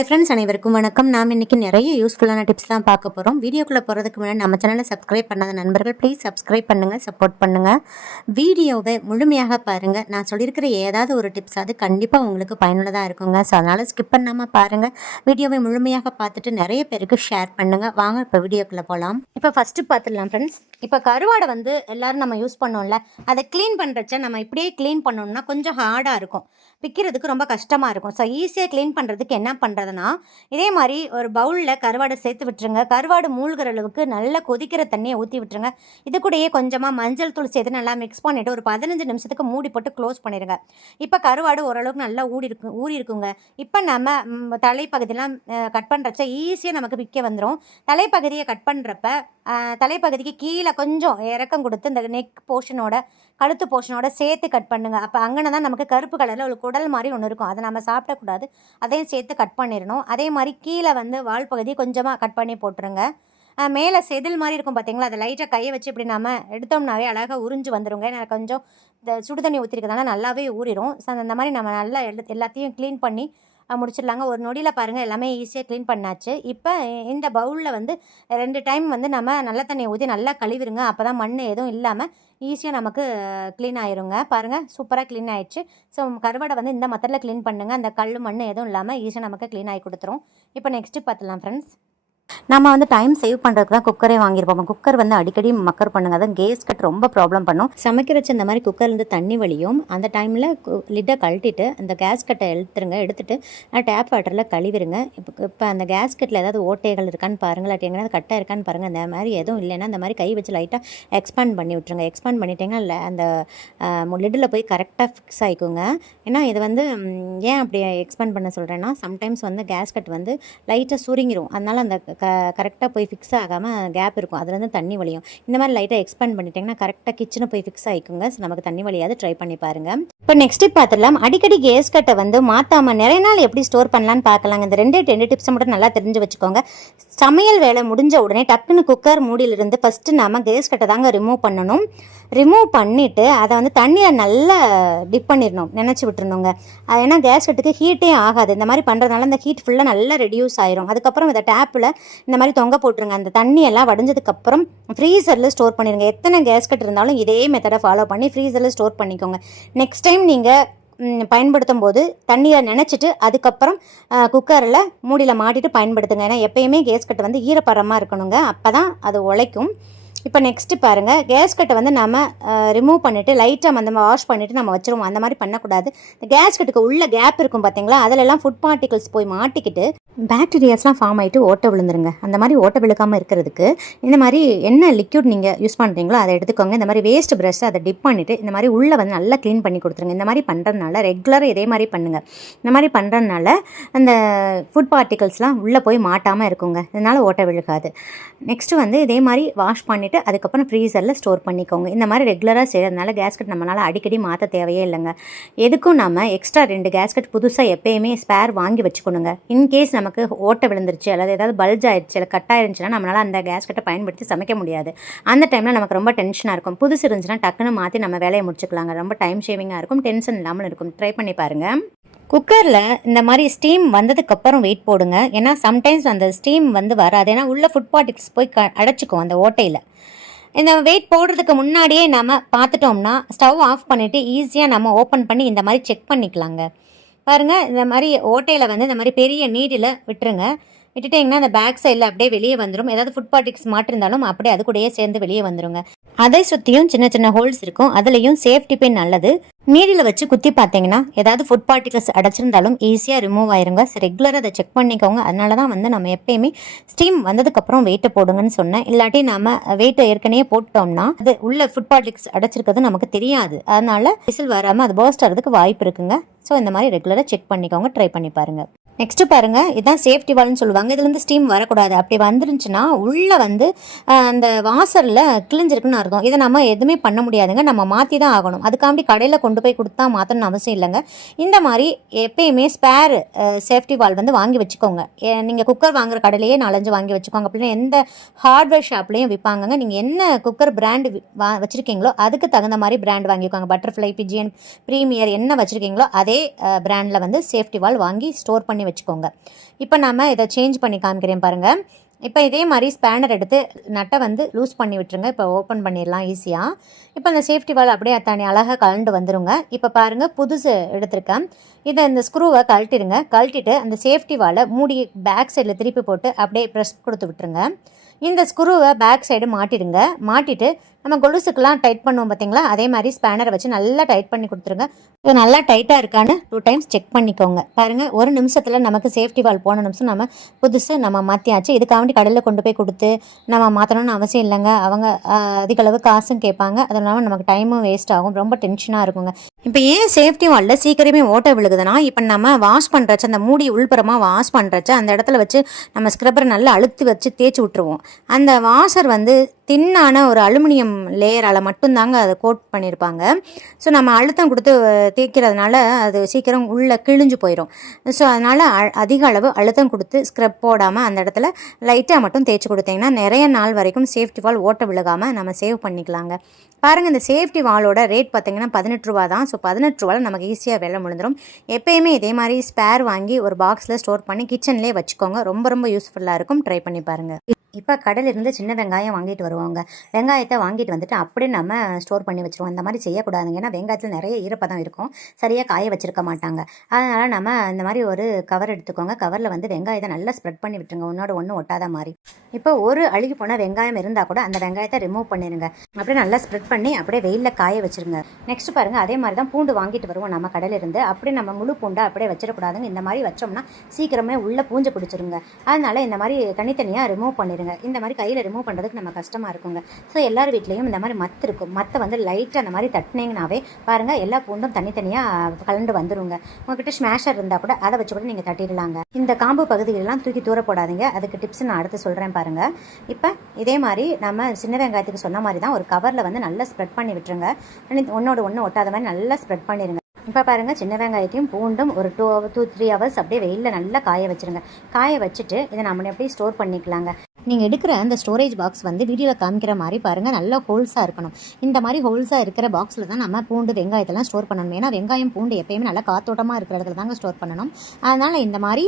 Hi friends, அனைவருக்கும் வணக்கம். நாம் இன்றைக்கி நிறைய யூஸ்ஃபுல்லான டிப்ஸ் தான் பார்க்க போகிறோம். வீடியோக்குள்ளே போகிறதுக்கு முன்னாடி நம்ம சேனலை சப்ஸ்கிரைப் பண்ணாத நண்பர்கள் ப்ளீஸ் சப்ஸ்கிரைப் பண்ணுங்கள், சப்போர்ட் பண்ணுங்கள். வீடியோவை முழுமையாக பாருங்கள். நான் சொல்லியிருக்கிற ஏதாவது ஒரு டிப்ஸ் அது கண்டிப்பாக உங்களுக்கு பயனுள்ளதாக இருக்குங்க. ஸோ அதனால் ஸ்கிப் பண்ணாமல் பாருங்கள். வீடியோவை முழுமையாக பார்த்துட்டு நிறைய பேருக்கு ஷேர் பண்ணுங்கள். வாங்க இப்போ வீடியோக்குள்ளே போகலாம். இப்போ ஃபஸ்ட்டு பார்த்துடலாம் ஃப்ரெண்ட்ஸ். இப்போ கருவாடை வந்து எல்லோரும் நம்ம யூஸ் பண்ணோம்ல, அதை க்ளீன் பண்ணுறச்ச நம்ம இப்படியே க்ளீன் பண்ணோம்னா கொஞ்சம் ஹார்டாக இருக்கும், பிக்கிறதுக்கு ரொம்ப கஷ்டமாக இருக்கும். ஸோ ஈஸியாக க்ளீன் பண்ணுறதுக்கு என்ன பண்ணுறதுனா, இதே மாதிரி ஒரு பவுலில் கருவாடை சேர்த்து விட்டுருங்க. கருவாடு மூழ்கிற அளவுக்கு நல்லா கொதிக்கிற தண்ணியை ஊற்றி விட்டுருங்க. இது கூடயே கொஞ்சமாக மஞ்சள் தூள் சேர்த்து நல்லா மிக்ஸ் பண்ணிவிட்டு ஒரு 15 நிமிஷத்துக்கு மூடி போட்டு க்ளோஸ் பண்ணிடுங்க. இப்போ கருவாடு ஓரளவுக்கு நல்லா ஊறி இருக்குங்க. இப்போ நம்ம தலைப்பகுதியெலாம் கட் பண்ணுறச்ச ஈஸியாக நமக்கு பிக்க வந்துடும். தலைப்பகுதியை கட் பண்ணுறப்ப தலைப்பகுதிக்கு கீழே கொஞ்சம் இறக்கம் கொடுத்து இந்த நெக் போர்ஷனோட கழுத்து போர்ஷனோட சேர்த்து கட் பண்ணுங்கள். அப்போ அங்கே தான் நமக்கு கருப்பு கலரில் ஒரு குடல் மாதிரி ஒன்று இருக்கும், அதை நம்ம சாப்பிடக்கூடாது, அதையும் சேர்த்து கட் பண்ணிடணும். அதே மாதிரி கீழே வந்து வால் பகுதி கொஞ்சமாக கட் பண்ணி போட்டுருங்க. மேலே செதில் மாதிரி இருக்கும் பார்த்தீங்களா, அதை லைட்டாக கையை வச்சு இப்படி நம்ம எடுத்தோம்னாவே அழகாக உறிஞ்சு வந்துடுங்க. எனக்கு கொஞ்சம் இந்த சுடு தண்ணி ஊற்றிருக்கிறதுனால நல்லாவே ஊறிடும். ஸோ அந்த மாதிரி நம்ம நல்லா எல்லாத்தையும் க்ளீன் பண்ணி முடிச்சிடலாங்க. ஒரு நொடியில் பாருங்கள் எல்லாமே ஈஸியாக க்ளீன் பண்ணாச்சு. இப்போ இந்த பவுலில் வந்து 2 டைம் வந்து நம்ம நல்ல தண்ணியை ஊற்றி நல்லா கழுவிடுங்க. அப்போ தான் மண் எதுவும் இல்லாமல் ஈஸியாக நமக்கு க்ளீன் ஆயிருங்க. பாருங்கள் சூப்பராக க்ளீன் ஆகிடுச்சு. ஸோ கருவாடை வந்து இந்த மெத்தடில் க்ளீன் பண்ணுங்கள். அந்த கல் மண் எதுவும் இல்லாமல் ஈஸியாக நமக்கு க்ளீன் ஆகி கொடுத்துரும். இப்போ நெக்ஸ்ட்டு பார்த்துலாம் ஃப்ரெண்ட்ஸ். நம்ம வந்து டைம் சேவ் பண்ணுறதுக்கு தான் குக்கரே வாங்கியிருப்போம். குக்கர் வந்து அடிக்கடி மக்கர் பண்ணுங்க, அதான் கேஸ் கட் ரொம்ப ப்ராப்ளம் பண்ணும். சமைக்கிறச்சு இந்த மாதிரி குக்கர்லேருந்து தண்ணி வலியும். அந்த டைமில் லிட்டை கழட்டிட்டு அந்த கேஸ் கட்டை எடுத்துட்டு டேப் வாட்டரில் கழுவிடுங்க. இப்போ அந்த கேஸ் கட்டில் ஏதாவது ஓட்டைகள் இருக்கான்னு பாருங்கள், இல்லாட்டி எங்கேயாவது கட்டாக இருக்கான்னு பாருங்கள். அந்த மாதிரி எதுவும் இல்லைன்னா அந்த மாதிரி கை வச்சு லைட்டாக எக்ஸ்பேண்ட் பண்ணி விட்ருங்க. எக்ஸ்பேண்ட் பண்ணிட்டீங்கன்னா அந்த லிட்டில் போய் கரெக்டாக ஃபிக்ஸ் ஆகிக்குங்க. ஏன்னா இது வந்து ஏன் அப்படி எக்ஸ்பேண்ட் பண்ண சொல்கிறேன்னா, சம்டைம்ஸ் வந்து கேஸ் கட் வந்து லைட்டாக சுருங்கிரும், அதனால் அந்த கரெக்டாக போய் ஃபிக்ஸ் ஆகாமல் கேப் இருக்கும், அதுலேருந்து தண்ணி வலியும். இந்த மாதிரி லைட்டாக எக்ஸ்பேண்ட் பண்ணிட்டிங்கன்னா கரெக்டாக கிச்சனை போய் ஃபிக்ஸ் ஆகிக்குங்க. நமக்கு தண்ணி வலியாவது ட்ரை பண்ணி பாருங்கள். இப்போ நெக்ஸ்ட் பார்த்துடலாம். அடிக்கடி கேஸ் கட்டை வந்து மாற்றாமல் நிறைய நாள் எப்படி ஸ்டோர் பண்ணலான்னு பார்க்கலாங்க. இந்த ரெண்டு டிப்ஸை மட்டும் நல்லா தெரிஞ்சு வச்சுக்கோங்க. சமையல் வேலை முடிஞ்ச உடனே டக்குன்னு குக்கர் மூடியிலிருந்து ஃபஸ்ட்டு நம்ம கேஸ் கட்டை தாங்க ரிமூவ் பண்ணணும். ரிமூவ் பண்ணிவிட்டு அதை வந்து தண்ணியை நல்லா டிப் பண்ணிடணும், நினச்சி விட்டுருணுங்க. ஏன்னா கேஸ் கட்டுக்கு ஹீட்டே ஆகாது. இந்த மாதிரி பண்ணுறதுனால அந்த ஹீட் ஃபுல்லாக நல்லா ரெடியூஸ் ஆயிரும். அதுக்கப்புறம் இதை டேப்பில் இந்த மாதிரி தொங்க போட்டுருங்க. அந்த தண்ணியெல்லாம் வடிஞ்சதுக்கப்புறம் ஃப்ரீசரில் ஸ்டோர் பண்ணிடுங்க. எத்தனை கேஸ் கட் இருந்தாலும் இதே மெத்தடை ஃபாலோ பண்ணி ஃப்ரீசரில் ஸ்டோர் பண்ணிக்கோங்க. நெக்ஸ்ட் டைம் நீங்கள் பயன்படுத்தும் போது தண்ணியை நினச்சிட்டு அதுக்கப்புறம் குக்கரில் மூடியில் மாட்டிட்டு பயன்படுத்துங்க. ஏன்னா எப்பயுமே கேஸ் கட்டு வந்து ஈரப்பதமாக இருக்கணுங்க, அப்போ தான் அது உழைக்கும். இப்போ நெக்ஸ்ட்டு பாருங்கள், கேஸ் கட்டை வந்து நம்ம ரிமூவ் பண்ணிவிட்டு லைட்டாக வந்து வாஷ் பண்ணிவிட்டு நம்ம வச்சுருவோம். அந்த மாதிரி பண்ணக்கூடாது. இந்த கேஸ் கட்டுக்கு உள்ள கேப் இருக்கும் பார்த்தீங்களா, அதிலெல்லாம் ஃபுட் பார்ட்டிகல்ஸ் போய் மாட்டிக்கிட்டு பாக்டீரியாஸ்லாம் ஃபார்ம் ஆகிட்டு ஓட்டை விழுந்துருங்க. அந்த மாதிரி ஓட்டை விழுக்காமல் இருக்கிறதுக்கு இந்த மாதிரி என்ன லிக்யூட் நீங்கள் யூஸ் பண்ணுறீங்களோ அதை எடுத்துக்கோங்க. இந்த மாதிரி வேஸ்ட் ப்ரஷ்ஷை அதை டிப் பண்ணிவிட்டு இந்த மாதிரி உள்ளே வந்து நல்லா க்ளீன் பண்ணி கொடுத்துருங்க. இந்த மாதிரி பண்ணுறதுனால ரெகுலராக இதே மாதிரி பண்ணுங்கள். இந்த மாதிரி பண்ணுறதுனால அந்த ஃபுட் பார்ட்டிகல்ஸ்லாம் உள்ளே போய் மாட்டாமல் இருக்குங்க, இதனால் ஓட்டை விழுக்காது. நெக்ஸ்ட்டு வந்து இதே மாதிரி வாஷ் பண்ணிவிட்டு அதுக்கப்புறம் ஃப்ரீசரில் ஸ்டோர் பண்ணிக்கோங்க. இந்த மாதிரி ரெகுலராக செய்கிறதுனால கேஸ்கட் நம்மளால் அடிக்கடி மாற்ற தேவையே இல்லைங்க. எதுக்கும் நம்ம எக்ஸ்ட்ரா 2 கேஸ்கட் புதுசாக எப்போயுமே ஸ்பேர் வாங்கி வச்சுக்கணுங்க. இன்கேஸ் நமக்கு ஓட்டை விழுந்துருச்சு அல்லது ஏதாவது பல்ஜ் ஆயிடுச்சு இல்லை கட் ஆயிருந்துச்சுன்னா நம்மளால் அந்த கேஸ் கட்டை பயன்படுத்தி சமைக்க முடியாது. அந்த டைமில் நமக்கு ரொம்ப டென்ஷனாக இருக்கும். புதுசு இருந்துச்சுன்னா டக்குன்னு மாற்றி நம்ம வேலையை முடிச்சுக்கலாங்க. ரொம்ப டைம் சேவிங்காக இருக்கும், டென்ஷன் இல்லாமல் இருக்கும். ட்ரை பண்ணி பாருங்கள். குக்கரில் இந்த மாதிரி ஸ்டீம் வந்ததுக்கப்புறம் வெயிட் போடுங்க. ஏன்னா சம்டைம்ஸ் அந்த ஸ்டீம் வந்து வராது, ஏன்னா உள்ள ஃபுட் பார்ட்டிகல்ஸ் போய் அடைச்சிக்கும் அந்த ஓட்டையில். இந்த வெயிட் போடுறதுக்கு முன்னாடியே நம்ம பார்த்துட்டோம்னா ஸ்டவ் ஆஃப் பண்ணிவிட்டு ஈஸியாக நம்ம ஓப்பன் பண்ணி இந்த மாதிரி செக் பண்ணிக்கலாங்க. பாருங்கள், இந்த மாதிரி ஓட்டையில் வந்து இந்த மாதிரி பெரிய நீடில் விட்டுருங்க. விட்டுட்டிங்கன்னா அந்த பேக் சைடில் அப்படியே வெளியே வந்துடும். ஏதாவது ஃபுட் பார்ட்டிக்ஸ் மாட்டிருந்தாலும் அப்படியே அது கூடயே சேர்ந்து வெளியே வந்துடுங்க. அதை சுற்றியும் சின்ன சின்ன ஹோல்ஸ் இருக்கும், அதுலேயும் சேஃப்டி பின் நல்லது. நீடில் வச்சு குத்தி பார்த்தீங்கன்னா ஏதாவது ஃபுட் பார்ட்டிகல்ஸ் அடைச்சிருந்தாலும் ஈஸியாக ரிமூவ் ஆயிருங்க. ரெகுலராக அதை செக் பண்ணிக்கோங்க. அதனால தான் வந்து நம்ம எப்பயுமே ஸ்டீம் வந்ததுக்கப்புறம் வெயிட்டை போடுங்கன்னு சொன்னேன். இல்லாட்டி நம்ம வெயிட்டை ஏற்கனவே போட்டோம்னா அது உள்ள ஃபுட் பார்ட்டிகல்ஸ் அடைச்சிருக்கிறது நமக்கு தெரியாது. அதனால விசில் வராமல் அது பர்ஸ்ட் ஆகிறதுக்கு வாய்ப்பு இருக்குங்க. ஸோ இந்த மாதிரி ரெகுலராக செக் பண்ணிக்கோங்க, ட்ரை பண்ணி பாருங்கள். நெக்ஸ்ட்டு பாருங்கள், இதுதான் சேஃப்டி வால்னு சொல்லுவாங்க. இதுலேருந்து ஸ்டீம் வரக்கூடாது. அப்படி வந்துருந்துச்சுன்னா உள்ளே வந்து அந்த வாசரில் கிழிஞ்சிருக்குன்னு அர்த்தம். இதை நம்ம எதுவுமே பண்ண முடியாதுங்க, நம்ம மாற்றி தான் ஆகணும். அதுக்காண்டி கடையில் கொண்டு போய் கொடுத்தா மாற்றணும்னு அவசியம் இல்லைங்க. இந்த மாதிரி எப்பயுமே ஸ்பேர் சேஃப்டி வால் வந்து வாங்கி வச்சுக்கோங்க. நீங்கள் குக்கர் வாங்குற கடையிலேயே 4-5 வாங்கி வச்சுக்கோங்க. அப்படின்னா எந்த ஹார்ட்வேர் ஷாப்லேயும் விற்பாங்க. நீங்கள் என்ன குக்கர் பிராண்டு வச்சுருக்கீங்களோ அதுக்கு தகுந்த மாதிரி பிராண்ட் வாங்கிக்கோங்க. பட்டர்ஃப்ளை, பிஜியன், ப்ரீமியர் என்ன வச்சுருக்கீங்களோ அதே பிராண்டில் வந்து சேஃப்டி வால் வாங்கி ஸ்டோர் பண்ணி வச்சுக்கோங்க. இப்போ நம்ம இதை சேஞ்ச் பண்ணி காமிக்கிறேன் பாருங்கள். இப்போ இதே மாதிரி ஸ்பேனர் எடுத்து நட்டை வந்து லூஸ் பண்ணி விட்டுருங்க. இப்போ ஓப்பன் பண்ணிடலாம் ஈஸியாக. இப்போ அந்த சேஃப்டி வால் அப்படியே தனி அழகாக கலண்டு வந்துடுங்க. இப்போ பாருங்கள் புதுசு எடுத்திருக்கேன். இதை இந்த ஸ்க்ரூவை கழட்டிடுங்க. கழட்டிட்டு அந்த சேஃப்டி வாலை மூடி பேக் சைடில் திருப்பி போட்டு அப்படியே ப்ரெஸ் கொடுத்து விட்டுருங்க. இந்த ஸ்க்ரூவை பேக் சைடு மாட்டிடுங்க. மாட்டிட்டு நம்ம கொலுசுக்கெல்லாம் டைட் பண்ணுவோம் பார்த்தீங்களா, அதே மாதிரி ஸ்பேனரை வச்சு நல்லா டைட் பண்ணி கொடுத்துருங்க. இது நல்லா டைட்டாக இருக்கான்னு 2 டைம்ஸ் செக் பண்ணிக்கோங்க. பாருங்கள், ஒரு நிமிஷத்தில் நமக்கு சேஃப்டி வால் போன நிமிஷம் நம்ம புதுசு நம்ம மாற்றியாச்சு. இதுக்காண்டி கடையில் கொண்டு போய் கொடுத்து நம்ம மாற்றணும்னு அவசியம் இல்லைங்க. அவங்க அதிகளவு காசும் கேட்பாங்க. அதுவும் இல்லாமல் நமக்கு டைமும் வேஸ்ட் ஆகும். ரொம்ப டென்ஷனாக இருக்குங்க. இப்போ ஏன் சேஃப்டி வாலில் சீக்கிரமே ஓட்டை விழுகுதுன்னா, இப்போ நம்ம வாஷ் பண்ணுறச்ச அந்த மூடி உள்புறமாக வாஷ் பண்ணுறச்ச அந்த இடத்துல வச்சு நம்ம ஸ்க்ரப்பரை நல்லா அழுத்தி வச்சு தேய்ச்சி விட்டுருவோம். அந்த வாஷர் வந்து தின்னான ஒரு அலுமினியம் லேயரால் மட்டும்தாங்க அதை கோட் பண்ணியிருப்பாங்க. ஸோ நம்ம அழுத்தம் கொடுத்து தேய்க்கிறதுனால அது சீக்கிரம் உள்ளே கிழிஞ்சு போயிடும். ஸோ அதனால் அதிக அளவு அழுத்தம் கொடுத்து ஸ்க்ரப் போடாமல் அந்த இடத்துல லைட்டாக மட்டும் தேய்ச்சி கொடுத்தீங்கன்னா நிறைய நாள் வரைக்கும் சேஃப்டி வால் ஓட்ட விழுகாமல் நம்ம சேவ் பண்ணிக்கலாங்க. பாருங்கள், இந்த சேஃப்டி வாலோட ரேட் பார்த்திங்கன்னா 18 ரூபா தான். ஸோ 18 ரூபாவில் நமக்கு ஈஸியாக வேலை முடிஞ்சிடும். எப்போயுமே இதே மாதிரி ஸ்பேர் வாங்கி ஒரு பாக்ஸில் ஸ்டோர் பண்ணி கிச்சன்லேயே வச்சுக்கோங்க. ரொம்ப ரொம்ப யூஸ்ஃபுல்லாக இருக்கும். ட்ரை பண்ணி பாருங்கள். இப்போ கடையிலிருந்து சின்ன வெங்காயம் வாங்கிட்டு வருவாங்க. வெங்காயத்தை வாங்கிட்டு வந்துட்டு அப்படியே நம்ம ஸ்டோர் பண்ணி வச்சுருவோம். இந்த மாதிரி செய்யக்கூடாதுங்க. ஏன்னா வெங்காயத்தில் நிறைய ஈரப்பதம் இருக்கும். சரியாக காய வச்சுருக்க மாட்டாங்க. அதனால் நம்ம இந்த மாதிரி ஒரு கவர் எடுத்துக்கோங்க. கவரில் வந்து வெங்காயத்தை நல்லா ஸ்ப்ரெட் பண்ணி விட்டுருங்க, ஒன்றோட ஒன்று ஒட்டாத மாதிரி. இப்போ ஒரு அழுகி போன வெங்காயம் இருந்தால் கூட அந்த வெங்காயத்தை ரிமூவ் பண்ணிடுங்க. அப்படியே நல்லா ஸ்ப்ரெட் பண்ணி அப்படியே வெயிலில் காய வச்சுருங்க. நெக்ஸ்ட் பாருங்கள், அதே மாதிரி தான் பூண்டு வாங்கிட்டு வருவோம் நம்ம கடையிலிருந்து. அப்படியே நம்ம முழு பூண்டை அப்படியே வச்சிடக்கூடாதுங்க. இந்த மாதிரி வச்சோம்னா சீக்கிரமே உள்ளே பூஞ்சை பிடிச்சிருங்க. அதனால் இந்த மாதிரி தனித்தனியாக ரிமூவ் பண்ணிடுங்க. இந்த மாதிரி கையில் ரிமூவ் பண்ணுறதுக்கு நம்ம கஷ்டமாக இருக்குங்க. ஸோ எல்லார் வீட்லேயும் இந்த மாதிரி மத்து இருக்கும். மத்தை வந்து லைட்டாக அந்த மாதிரி தட்டினீங்கனாவே பாருங்கள், எல்லா பூண்டும் தனித்தனியாக கலந்து வந்துடுங்க. உங்ககிட்ட ஸ்மேஷர் இருந்தால் கூட அதை வச்சு கூட நீங்கள் தட்டிடலாங்க. இந்த காம்பு பகுதிகளெல்லாம் தூக்கி தூர போடாதீங்க. அதுக்கு டிப்ஸ் நான் அடுத்து சொல்கிறேன் பாருங்கள். இப்போ இதே மாதிரி நம்ம சின்ன வெங்காயத்துக்கு சொன்ன மாதிரி தான் ஒரு கவரில் வந்து நல்லா ஸ்ப்ரெட் பண்ணி விட்டுருங்க. ஒன்றோட ஒன்று ஒட்டாத மாதிரி நல்லா ஸ்ப்ரெட் பண்ணிடுங்க. இப்போ பாருங்கள், சின்ன வெங்காயத்தையும் பூண்டும் ஒரு 2-3 ஹவர்ஸ் அப்படியே வெயிலில் நல்லா காய வச்சுருங்க. காய வச்சுட்டு இதை நம்ம அப்படியே ஸ்டோர் பண்ணிக்கலாங்க. நீங்கள் எடுக்கிற அந்த ஸ்டோரேஜ் பாக்ஸ் வந்து வீடியோவில் காமிக்கிற மாதிரி பாருங்கள், நல்லா ஹோல்ஸாக இருக்கணும். இந்த மாதிரி ஹோல்ஸாக இருக்கிற பாக்ஸில் தான் நம்ம பூண்டு வெங்காயத்தெல்லாம் ஸ்டோர் பண்ணணும். ஏன்னா வெங்காயம் பூண்டு எப்பயுமே நல்லா காத்தோட்டமாக இருக்கிற இடத்துல தாங்க ஸ்டோர் பண்ணணும். அதனால் இந்த மாதிரி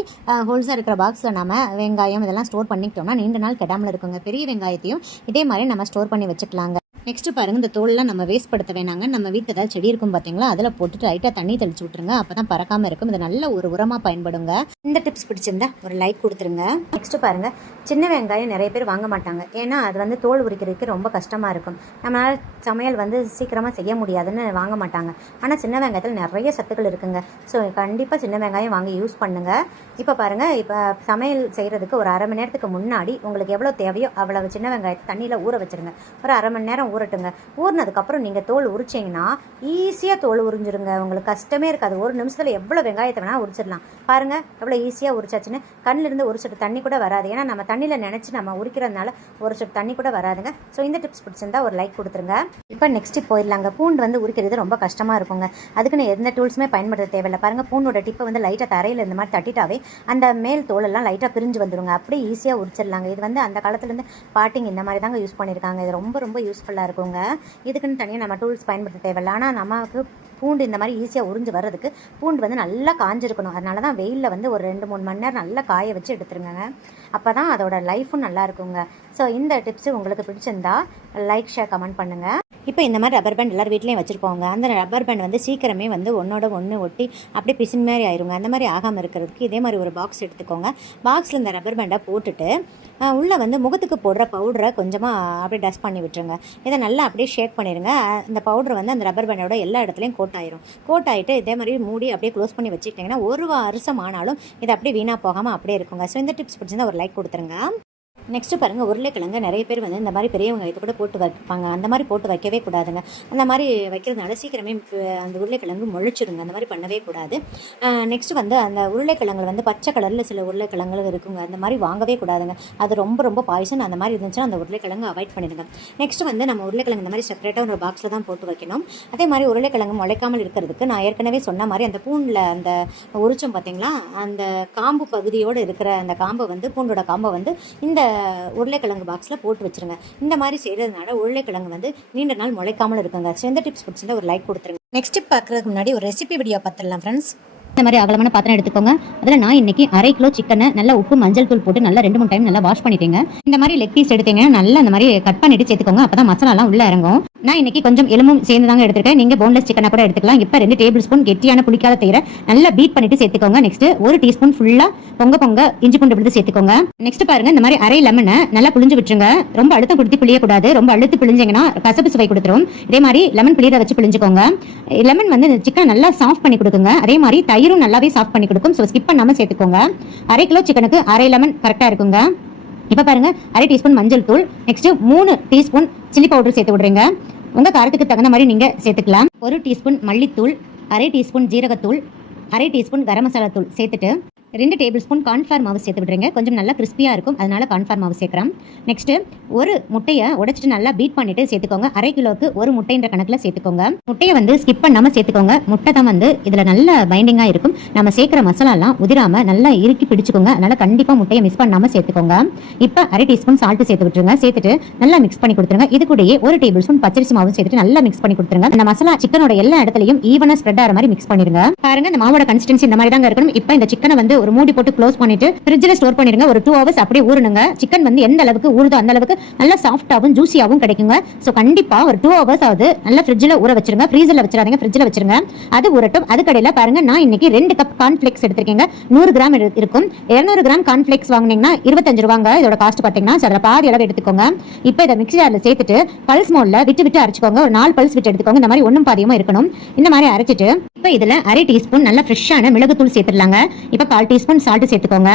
ஹோல்ஸாக இருக்கிற பாக்ஸில் நம்ம வெங்காயம் இதெல்லாம் ஸ்டோர் பண்ணிக்கிட்டோம்னா நீண்ட நாள் கெடாமல் இருக்குங்க. பெரிய வெங்காயத்தையும் இதே மாதிரி நம்ம ஸ்டோர் பண்ணி வச்சுக்கலாங்க. நெக்ஸ்ட்டு பாருங்கள், இந்த தோல்லாம் நம்ம வேஸ்ட் படுத்த வேணாங்க. நம்ம வீட்டில் ஏதாவது செடி இருக்கும் பார்த்தீங்களா, அதில் போட்டுட்டு லைட்டாக தண்ணி தெளிச்சு விட்ருங்க. அப்போ தான் பறக்காமல் இருக்கும். இது நல்ல ஒரு உரமாக பயன்படுங்க. இந்த டிப்ஸ் பிடிச்சிருந்தா ஒரு லைக் கொடுத்துருங்க. நெக்ஸ்ட்டு பாருங்கள், சின்ன வெங்காயம் நிறைய பேர் வாங்க மாட்டாங்க. ஏன்னா அது வந்து தோல் உரிக்கிறதுக்கு ரொம்ப கஷ்டமாக இருக்கும். நம்மளால் சமையல் வந்து சீக்கிரமாக செய்ய முடியாதுன்னு வாங்க மாட்டாங்க. ஆனால் சின்ன வெங்காயத்தில் நிறைய சத்துக்கள் இருக்குங்க. ஸோ கண்டிப்பாக சின்ன வெங்காயம் வாங்கி யூஸ் பண்ணுங்கள். இப்போ பாருங்கள், இப்போ சமையல் செய்கிறதுக்கு ஒரு அரை மணி நேரத்துக்கு முன்னாடி உங்களுக்கு எவ்வளோ தேவையோ அவ்வளவு சின்ன வெங்காயத்தை தண்ணியில் ஊற வச்சுருங்க. ஒரு அரை மணி நேரம் ஊறட்டுங்க. ஊறினதுக்கப்புறம் நீங்கள் தோல் உரிச்சிங்கன்னா ஈஸியாக தோல் உரிஞ்சிருங்க. உங்களுக்கு கஷ்டமே இருக்காது. ஒரு நிமிஷத்தில் எவ்வளோ வெங்காயத்தை வேணால் உரிச்சிடலாம். பாருங்கள் எவ்வளோ ஈஸியாக உரிச்சாச்சுன்னு. கண்ணிலிருந்து ஒரு சொட்டு தண்ணி கூட வராது. ஏன்னா நம்ம தண்ணியில் நினச்சி நம்ம உரிக்கிறதுனால ஒரு சொட்டு தண்ணி கூட வராதுங்க. ஸோ இந்த டிப்ஸ் பிடிச்சிருந்தா ஒரு லைக் கொடுத்துருங்க. இப்போ நெக்ஸ்ட்டு போயிடலாங்க. பூண்டு வந்து உரிக்கிறது ரொம்ப கஷ்டமாக இருக்குங்க. அதுக்குன்னு எந்த டூல்ஸுமே பயன்படுத்த தேவையில்லை. பாருங்கள், பூண்டோட டிப்பை வந்து லைட்டாக தரையில் இந்த மாதிரி தட்டிட்டாவே அந்த மேல் தோலெல்லாம் லைட்டாக பிரிஞ்சு வந்துடுங்க. அப்படியே ஈஸியாக உரிச்சிடலாங்க. இது வந்து அந்த காலத்துலேருந்து பாட்டிங்க இந்த மாதிரி தாங்க யூஸ் பண்ணியிருக்காங்க. இது ரொம்ப ரொம்ப யூஸ்ஃபுல்லாக இருக்குங்க. இதுக்குன்னு தனியாக நம்ம டூல்ஸ் பயன்படுத்த தேவையில்லை. ஆனால் நமக்கு பூண்டு இந்த மாதிரி ஈஸியாக உறிஞ்சு வர்றதுக்கு பூண்டு வந்து நல்லா காஞ்சிருக்கணும். அதனால தான் வெயிலில் வந்து ஒரு 2-3 மணி நேரம் நல்லா காய வச்சு எடுத்துருங்க. அப்போ தான் அதோட லைஃபும் நல்லா இருக்குங்க. ஸோ இந்த டிப்ஸு உங்களுக்கு பிடிச்சிருந்தா லைக், ஷேர், கமெண்ட் பண்ணுங்கள். இப்போ இந்த மாதிரி ரப்பர் பேண்ட் எல்லார் வீட்லேயும் வச்சுருப்போங்க. அந்த ரப்பர் பேண்ட் வந்து சீக்கிரமே வந்து ஒன்றோட ஒன்று ஒட்டி அப்படியே பிசின் மாதிரி ஆயிருங்க. அந்த மாதிரி ஆகாமல் இருக்கிறதுக்கு இதே மாதிரி ஒரு பாக்ஸ் எடுத்துக்கோங்க. பாக்ஸில் இந்த ரப்பர் பேண்டை போட்டுட்டு உள்ளே வந்து முகத்துக்கு போடுற பவுடரை கொஞ்சமாக அப்படியே டஸ்ட் பண்ணி விட்டுருங்க. இதை நல்லா அப்படியே ஷேக் பண்ணிடுங்க. இந்த பவுடர் வந்து அந்த ரப்பர் பேண்டோட எல்லா இடத்துலையும் கோட் ஆயிரும். கோட் ஆகிட்டு இதே மாதிரி மூடி அப்படியே க்ளோஸ் பண்ணி வச்சுக்கிட்டிங்கன்னா ஒரு வருஷம் ஆனாலும் இது அப்படியே வீணாக போகாமல் அப்படியே இருக்குங்க. ஸோ இந்த டிப்ஸ் பிடிச்சிருந்தா ஒரு லைக் கொடுத்துருங்க. நெக்ஸ்ட்டு பாருங்கள், உருளைக்கிழங்கு நிறைய பேர் வந்து இந்த மாதிரி பெரிய வெங்காயத்தை கூட போட்டு வைப்பாங்க. அந்த மாதிரி போட்டு வைக்கவே கூடாதுங்க. அந்த மாதிரி வைக்கிறதுனால சீக்கிரமே அந்த உருளைக்கிழங்கு முளைச்சிடுங்க. அந்த மாதிரி பண்ணவே கூடாது. நெக்ஸ்ட்டு வந்து அந்த உருளைக்கிழங்கு வந்து பச்சை கலரில் சில உருளைக்கிழங்கு இருக்குங்க. அந்த மாதிரி வாங்கவே கூடாதுங்க. அது ரொம்ப ரொம்ப பாய்சன். அந்த மாதிரி இருந்துச்சுன்னா அந்த உருளைக்கிழங்கு அவாய்ட் பண்ணிடுங்க. நெக்ஸ்ட்டு வந்து நம்ம உருளைக்கிழங்கு இந்த மாதிரி செப்பரேட்டாக ஒரு பாக்ஸில் தான் போட்டு வைக்கணும். அதே மாதிரி உருளைக்கிழங்கு முளைக்காமல் இருக்கிறதுக்கு நான் ஏற்கனவே சொன்ன மாதிரி அந்த பூண்டில் அந்த உரிச்சம் பார்த்தீங்களா, அந்த காம்பு பகுதியோடு இருக்கிற அந்த காம்பை வந்து பூண்டோட காம்பை வந்து இந்த உருளைக்கிழங்கு பாக்ஸில் போட்டு வச்சுருங்க. இந்த மாதிரி செய்கிறதுனால உருளைக்கிழங்கு வந்து நீண்ட நாள் முளைக்காமல் இருக்குங்க. ஸோ இந்த டிப்ஸ் பிடிச்சிருந்தா ஒரு லைக் கொடுத்துருங்க. நெக்ஸ்ட் டிப் பார்க்குறதுக்கு முன்னாடி ஒரு ரெசிபி வீடியோ பார்த்துடலாம் ஃப்ரெண்ட்ஸ். இந்த மாதிரி அகலமான பாத்திரம் எடுத்துக்கோங்க. அதில் நான் இன்னைக்கு 1/2 கிலோ சிக்கனை நல்லா உப்பு மஞ்சள் தூள் போட்டு நல்லா 2-3 டைம் நல்லா வாஷ் பண்ணிட்டேங்க. இந்த மாதிரி லெக் பீஸ் எடுத்தீங்கன்னா நல்லா இந்த மாதிரி கட் பண்ணிட்டு சேர்த்துக்கோங்க. அப்பதான் மசாலாலாம் உள்ள இறங்கும். நான் இன்னைக்கு கொஞ்சம் எலும்பும் சேர்ந்து தாங்க எடுத்துருக்கேன். நீங்க போன்லெஸ் சிக்கனை கூட எடுத்துக்கலாம். இப்போ 2 டேபிள் ஸ்பூன் கெட்டியான புளிக்காத தயிரை நல்லா பீட் பண்ணிட்டு சேர்த்துக்கோங்க. நெக்ஸ்ட் 1 டீஸ்பூன் ஃபுல்லா பொங்க இஞ்சி பூண்டு விழுந்து சேர்த்துக்கோங்க. நெக்ஸ்ட் பாருங்க, இந்த மாதிரி அரை லெமனை நல்லா புளிஞ்சு விட்டுருங்க. ரொம்ப அழுத்தம் கொடுத்து பிழியக்கூடாது. ரொம்ப அழுத்து பிழிஞ்சிங்கன்னா கசப்பு சுவை கொடுத்துரும். இதே மாதிரி லெமன் பிழியற வச்சு பிழிஞ்சுக்கோங்க. லெமன் வந்து சிக்கன் நல்லா சாஃப்ட் பண்ணி கொடுக்குங்க. அதே மாதிரி தயிரும் நல்லாவே சாஃப்ட் பண்ணி கொடுக்கும். ஸோ ஸ்கிப் பண்ணாம சேர்த்துக்கோங்க. 1/2 கிலோ சிக்கனுக்கு அரை லெமன் கரெக்டா இருக்குங்க. இப்போ பாருங்க, 1/2 டீஸ்பூன் மஞ்சள் தூள், நெக்ஸ்ட் 3 டீஸ்பூன் சில்லி பவுடர் சேர்த்து விடுறீங்க. உங்க காரத்துக்கு தகுந்த மாதிரி நீங்க சேர்த்துக்கலாம். 1 டீஸ்பூன் மல்லித்தூள், 1/2 டீஸ்பூன் ஜீரகத்தூள், 1/2 டீஸ்பூன் கரம் மசாலா தூள் சேர்த்துட்டு 2 டேபிள் ஸ்பூன் கார்ன்ஃப்ளவர் மாவு சேர்த்து விடுறீங்க. கொஞ்சம் நல்லா கிறிஸ்பியாக இருக்கும், அதனால கார்ன்ஃப்ளவர் மாவு சேர்க்குறேன். நெக்ஸ்ட் 1 முட்டையை உடைச்சிட்டு நல்லா பீட் பண்ணிட்டு சேர்த்துக்கோங்க. 1/2 கிலோக்கு 1 முட்டைன்ற கணக்கில் சேர்த்துக்கோங்க. முட்டையை வந்து ஸ்கிப் பண்ணாமல் சேர்த்துக்கோங்க. முட்டை தான் வந்து இதில் நல்ல பைண்டிங்காக இருக்கும். நம்ம சேர்க்குற மசாலாலாம் உதிராமல் நல்லா இறுக்கி பிடிச்சிக்கோங்க. அதனால கண்டிப்பாக முட்டையை மிஸ் பண்ணாமல் சேர்த்துக்கோங்க. இப்போ 1/2 டீஸ்பூன் சால்ட்டு சேர்த்து விட்டுருங்க. சேர்த்துட்டு நல்லா மிக்ஸ் பண்ணி கொடுத்துருங்க. இது கூடயே 1 டேபிள் ஸ்பூன் பச்சரிசி மாவு சேர்த்துட்டு நல்லா மிக்ஸ் பண்ணி கொடுத்துருங்க. அந்த மசாலா சிக்கனோட எல்லா இடத்துலையும் ஈவனாக ஸ்ப்ரெட் ஆகிற மாதிரி மிக்ஸ் பண்ணிருங்க. பாருங்க, இந்த மாவோட கன்சிஸ்டன்சி இந்த மாதிரி தாங்க இருக்கணும். இப்போ இந்த சிக்கனை வந்து ஒரு மூடி போட்டு க்ளோஸ் பண்ணிட்டு ஃப்ரிட்ஜ்ல ஸ்டோர் பண்ணிருங்க. ஒரு 2 ஹவர்ஸ் அப்படியே ஊறணுங்க. சிக்கன் வந்து எந்த அளவுக்கு ஊறுதோ அந்த அளவுக்கு நல்லா சாஃப்டாவும் ஜூசியாவும் கிடைக்குங்க. சோ கண்டிப்பா ஒரு 2 ஹவர்ஸ் ஆகுது நல்லா ஃப்ரிட்ஜ்ல ஊற வச்சிருங்க. ஃப்ரீசர்ல வச்சிராதீங்க, ஃப்ரிட்ஜ்ல வச்சிருங்க. அது ஊறட்டும். அதுக்கடையில பாருங்க, நான் இன்னைக்கு 2 கப் கார்ன்ஃபிளேக்ஸ் எடுத்திருக்கேங்க. 100 கிராம் இருக்கும். 200 கிராம் கார்ன்ஃபிளேக்ஸ் வாங்குனீங்கன்னா 25 ரூபாங்க. இதோட காஸ்ட் பாத்தீங்கன்னா அதுல பாதி அளவு எடுத்துக்கோங்க. இப்போ இதை மிக்ஸி ஜார்ல சேர்த்துட்டு பல்ஸ் மோட்ல விட்டு விட்டு அரைச்சுக்கோங்க. ஒரு 4 பல்ஸ் விட்டு எடுத்துக்கோங்க. இந்த மாதிரி ஒண்ணும் பாதியமா இருக்கணும். இந்த மாதிரி அரைச்சிட்டு இப்போ இதுல 1/2 டீஸ்பூன் நல்ல ஃப்ரெஷ்ஷான மிளகுத்தூள் சேர்த்துடலாங்க. இப்போ 1/4 டீஸ்பூன் சால்ட் சேர்த்துக்கோங்க.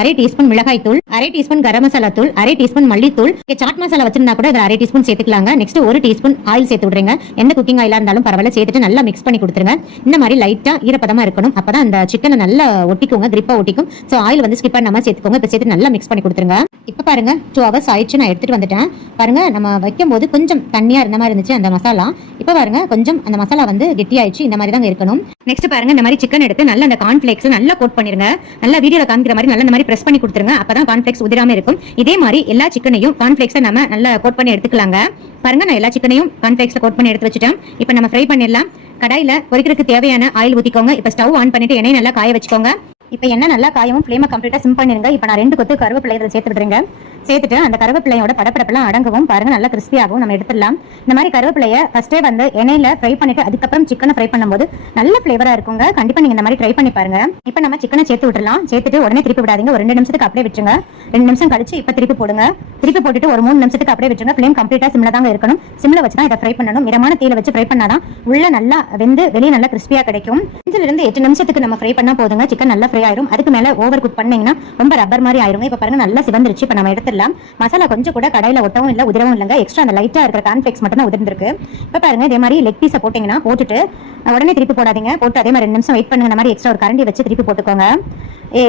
1/2 டீஸ்பூன் மிளகாய் தூள், 1/2 டீஸ்பூன் கரம் மசாலா தூள், 1/2 டீஸ்பூன் மல்லித்தூள், சாட் மசாலா வச்சிருந்தா கூட 1/2 டீஸ்பூன் சேர்த்துக்கலாங்க. நெக்ஸ்ட் 1 டீஸ்பூன் ஆயில் சேர்த்து விடுறீங்க. எந்த குக்கிங் ஆயிலா இருந்தாலும் பரவாயில்ல, சேர்த்துட்டு நல்லா மிக்ஸ் பண்ணி கொடுத்துருங்க. இந்த மாதிரி லைட்டா ஈரப்பதமா இருக்கணும். அப்பதான் அந்த சிக்கனை நல்லா ஒட்டிக்குங்க, கிரிப்பா ஒட்டிக்கும். சோ ஆயில் வந்து ஸ்கிப் பண்ணாம சேர்த்துக்கோங்க. இப்போ சேர்த்து நல்லா மிக்ஸ் பண்ணி கொடுத்துருங்க. இப்போ பாருங்க, 2 ஹவர்ஸ் ஆயிடுச்சு. நான் எடுத்துட்டு வந்துட்டேன். பாருங்க, நம்ம வைக்கும் போது கொஞ்சம் தண்ணியா இருந்த மாதிரி இருந்துச்சு அந்த மசாலா. இப்போ பாருங்க, கொஞ்சம் அந்த மசாலா வந்து கெட்டியாயிடுச்சு. இந்த மாதிரி தான் இருக்கணும். நெக்ஸ்ட் பாருங்க, இந்த மாதிரி சிக்கன் எடுத்து நல்லா அந்த கார்ன்ஃபிளேக்ஸ் நல்லா கோட் பண்ணிருங்க. நல்லா வீடியோல காமிக்கிற மாதிரி நல்லா இந்த மாதிரி பிரஸ் பண்ணி கொடுத்துருங்க. அப்பதான் கார்ன்ஃபிளேக்ஸ் உதிராம இருக்கும். இதே மாதிரி எல்லா சிக்கனையும் கார்ன்ஃபிளேக்ஸை நம்ம நல்லா கோட் பண்ணி எடுத்துக்கலாங்க. பாருங்க, நான் எல்லா சிக்கனையும் கார்ன்ஃபிளேக்ஸ்ல கோட் பண்ணி எடுத்து வச்சுட்டேன். இப்போ நம்ம ஃப்ரை பண்ணிடலாம். கடாயில பொரிக்கிறதுக்கு தேவையான ஆயில் ஊத்திக்கோங்க. இப்போ ஸ்டவ் ஆன் பண்ணிட்டு எண்ணெய் நல்லா காய வச்சுக்கோங்க. இப்போ எண்ணெய் நல்லா காயவும் ஃப்ளேமை கம்ப்ளீட்டா சிம் பண்ணிருங்க. இப்போ நான் 2 கொத்து கருவேப்பிலை இதில் சேர்த்து விடுறேங்க. சேர்த்துட்டு அந்த கருவேப்பிலையோட படப்படப்பெல்லாம் அடங்கவும் பாருங்க, நல்லா கிறிஸ்பியாகவும் நம்ம எடுத்துடலாம். இந்த மாதிரி கருவேப்பிலையை ஃபர்ஸ்டே வந்து எண்ணெயில ஃப்ரை பண்ணிட்டு அதுக்கப்புறம் சிக்கனை ஃப்ரை பண்ணும்போது நல்ல ஃபிளேவரா இருக்குங்க. கண்டிப்பா நீங்க இந்த மாதிரி ட்ரை பண்ணி பாருங்க. இப்போ நம்ம சிக்கனை சேர்த்து விட்டுறலாம். சேர்த்துட்டு உடனே திருப்பி விடாதீங்க. ஒரு 2 நிமிஷத்துக்கு அப்படியே விட்டுருங்க. 2 நிமிஷம் கழிச்சு இப்போ திருப்பி போடுங்க. திருப்பி போட்டுட்டு ஒரு 3 நிமிஷத்துக்கு அப்படியே விட்டுருங்க. ஃப்ளேம் கம்ப்ளீட்டா சிம்ல தாங்க இருக்கணும். சிம்ல வச்சு தான் இதை ஃப்ரை பண்ணணும். மிதமான தீயில வச்சு ஃப்ரை பண்ணாதான் உள்ள நல்லா வெந்து வெளியே நல்லா கிறிஸ்பியா கிடைக்கும். 5 இருந்து 8 நிமிஷத்துக்கு நம்ம ஃப்ரை பண்ணா போதுங்க. சிக்கன் நல்லா ஃப்ரை ஆயிரும். அதுக்கு மேல ஓவர் குக் பண்ணீங்கன்னா ரொம்ப ரப்பர் மாதிரி ஆயிருங்க. இப்போ பாருங்க, நல்லா சிவந்துருச்சு. இப்போ நம்ம எடுத்துடலாம். மசாலா கொஞ்சம் கூட கடையில ஒட்டவும் இல்லை, உதிரவும் இல்லைங்க. எக்ஸ்ட்ரா அந்த லைட்டா இருக்கிற கார்ன்ஃபிளேக்ஸ் மட்டும் தான் உதிர்ந்திருக்கு. இப்போ பாருங்க, இதே மாதிரி லெக் பீஸை போட்டீங்கன்னா போட்டுட்டு உடனே திருப்பி போடாதீங்க. போட்டு அதே மாதிரி 2 நிமிஷம் வெயிட் பண்ணுங்க. இந்த மாதிரி எக்ஸ்ட்ரா ஒரு கரண்டி வச்சு திருப்பி போட்டுக்கோங்க.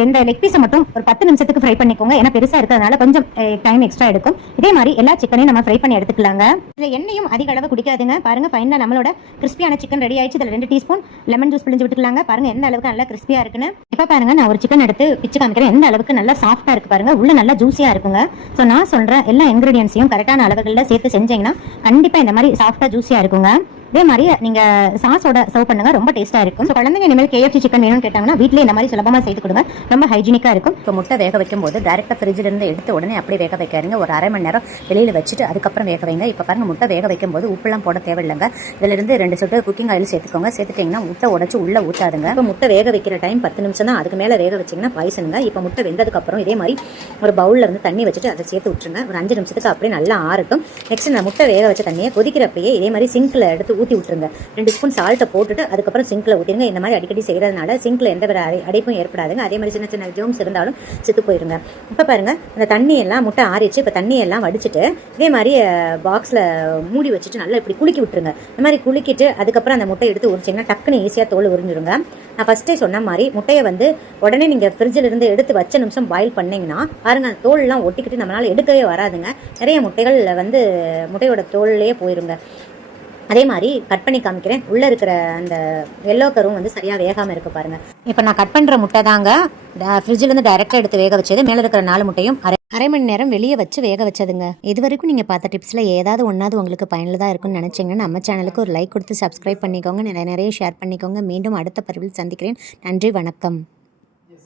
இந்த லெக் பீஸை மட்டும் ஒரு 10 நிமிஷத்துக்கு ஃப்ரை பண்ணிக்கோங்க. ஏன்னா பெருசா இருக்கிறதுனால கொஞ்சம் டைம் எக்ஸ்ட்ரா எடுக்கும். இதே மாதிரி எல்லா சிக்கனையும் நம்ம ஃப்ரை பண்ணி எடுத்துக்கலாங்க. இதுல எண்ணெயும் அதிக அளவு குடிக்காதுங்க. பாருங்க, ஃபைனலா நம்மளோட கிறிஸ்பியான சிக்கன் ரெடி ஆயிடுச்சு. இதுல 2 டீஸ்பூன் லெமன் ஜூஸ் பிழிஞ்சு விட்டுக்கலாங்க. பாருங்க எந்த அளவுக்கு நல்லா கிறிஸ்பியா இருக்குன்னு. இப்போ பாருங்க, நான் ஒரு சிக்கன் எடுத்து பிச்சு காமிக்கிறேன். எந்த அளவுக்கு நல்லா சாஃப்டா இருக்கு பாருங்க. உள்ள நல்லா ஜூசியா இருக்குங்க. ஸோ நான் சொல்றேன், எல்லா இன்கிரீடியன்ஸையும் கரெக்டான அளவுகளில் சேர்த்து செஞ்சீங்கன்னா கண்டிப்பா இந்த மாதிரி சாஃப்டா ஜூசியா இருக்குங்க. இதே மாதிரி நீங்க சாஸோட சர்வ் பண்ணுங்க, ரொம்ப டேஸ்டா இருக்கும். ஸோ குழந்தைங்க இனிமேல் KFC சிக்கன் வேணும்னு கேட்டாங்கன்னா வீட்டிலே இந்த மாதிரி சுலபமா செய்து கொடுங்க. ரொம்ப ஹைஜீனிக்கா இருக்கும். இப்போ முட்டை வேக வைக்கும் போது டேரக்டா ஃப்ரிட்ஜ்ல இருந்து எடுத்து உடனே அப்படியே வேக வைக்காதீங்க. ஒரு 1/2 மணி நேரம் வெளியில வச்சுட்டு அதுக்கப்புறம் வேக வைங்க. இப்போ பாருங்க, முட்டை வேக வைக்கும் போது உப்புலாம் போட தேவையில்லைங்க. இதுல இருந்து 2 சொட்டு குக்கிங் ஆயில் சேர்த்துக்கோங்க. சேர்த்துட்டீங்கன்னா முட்டை உடைச்சு உள்ள ஊத்தாதுங்க. இப்போ முட்டை வேக வைக்கிற டைம் 10 நிமிஷம் தான். அதுக்கு மேல வேக வச்சீங்கன்னா பாய்சனுங்க. இப்போ முட்டை வெந்ததுக்கு அப்புறம் இதே மாதிரி ஒரு பவுல்ல இருந்து தண்ணி வச்சுட்டு அதை சேர்த்து விட்டுருங்க. ஒரு 5 நிமிஷத்துக்கு அப்படியே நல்லா ஆறட்டும். நெக்ஸ்ட் நான் முட்டை வேக வச்ச தண்ணியை கொதிக்கிறப்பயே இதே மாதிரி சிங்க்ல எடுத்து ஊற்றி விட்டுருங்க. 2 ஸ்பூன் சால்ட்டை போட்டுட்டு அதுக்கப்புறம் சிங்க்ல ஊற்றிடுங்க. இந்த மாதிரி அடிக்கடி செய்கிறதுனால சிங்க்ல எந்த ஒரு அடைப்பும் ஏற்படாதுங்க. அதே மாதிரி சின்ன சின்ன ஜோம்ஸ் இருந்தாலும் செத்து போயிருங்க. இப்போ பாருங்க, அந்த தண்ணியெல்லாம் முட்டை ஆறிச்சு. இப்போ தண்ணியெல்லாம் வடிச்சிட்டு இதே மாதிரி பாக்ஸில் மூடி வச்சுட்டு நல்லா இப்படி குலுக்கி விட்டுருங்க. இந்த மாதிரி குலுக்கிட்டு அதுக்கப்புறம் அந்த முட்டையை எடுத்து உரிச்சிங்கன்னா டக்குன்னு ஈஸியாக தோல் உறிஞ்சிருங்க. நான் ஃபர்ஸ்ட்டே சொன்ன மாதிரி முட்டையை வந்து உடனே நீங்கள் ஃப்ரிட்ஜில் இருந்து எடுத்து வச்ச நிமிஷம் பாயில் பண்ணிங்கன்னா பாருங்க, அந்த தோல்லாம் ஒட்டிக்கிட்டு நம்மளால் எடுக்கவே வராதுங்க. நிறைய முட்டைகள் வந்து முட்டையோட தோல்லையே போயிருங்க. அதே மாதிரி கட் பண்ணி காமிக்கிறேன். உள்ளே இருக்கிற அந்த எல்லோ கரும் வந்து சரியாக வேகாமல் இருக்க பாருங்கள். இப்போ நான் கட் பண்ணுற முட்டை தாங்க ஃப்ரிட்ஜிலேருந்து டைரெக்டாக எடுத்து வேக வச்சது. மேலே இருக்கிற 4 முட்டையும் அரை மணி நேரம் வெளியே வச்சு வேக வச்சதுங்க. இது வரைக்கும் நீங்கள் பார்த்த டிப்ஸில் ஏதாவது ஒன்றாவது உங்களுக்கு பயனுள்ளதாக இருக்குன்னு நினச்சிங்கன்னா நம்ம சேனலுக்கு ஒரு லைக் கொடுத்து சப்ஸ்கிரைப் பண்ணிக்கோங்க. நிறைய ஷேர் பண்ணிக்கோங்க. மீண்டும் அடுத்த பதிவில் சந்திக்கிறேன். நன்றி, வணக்கம்.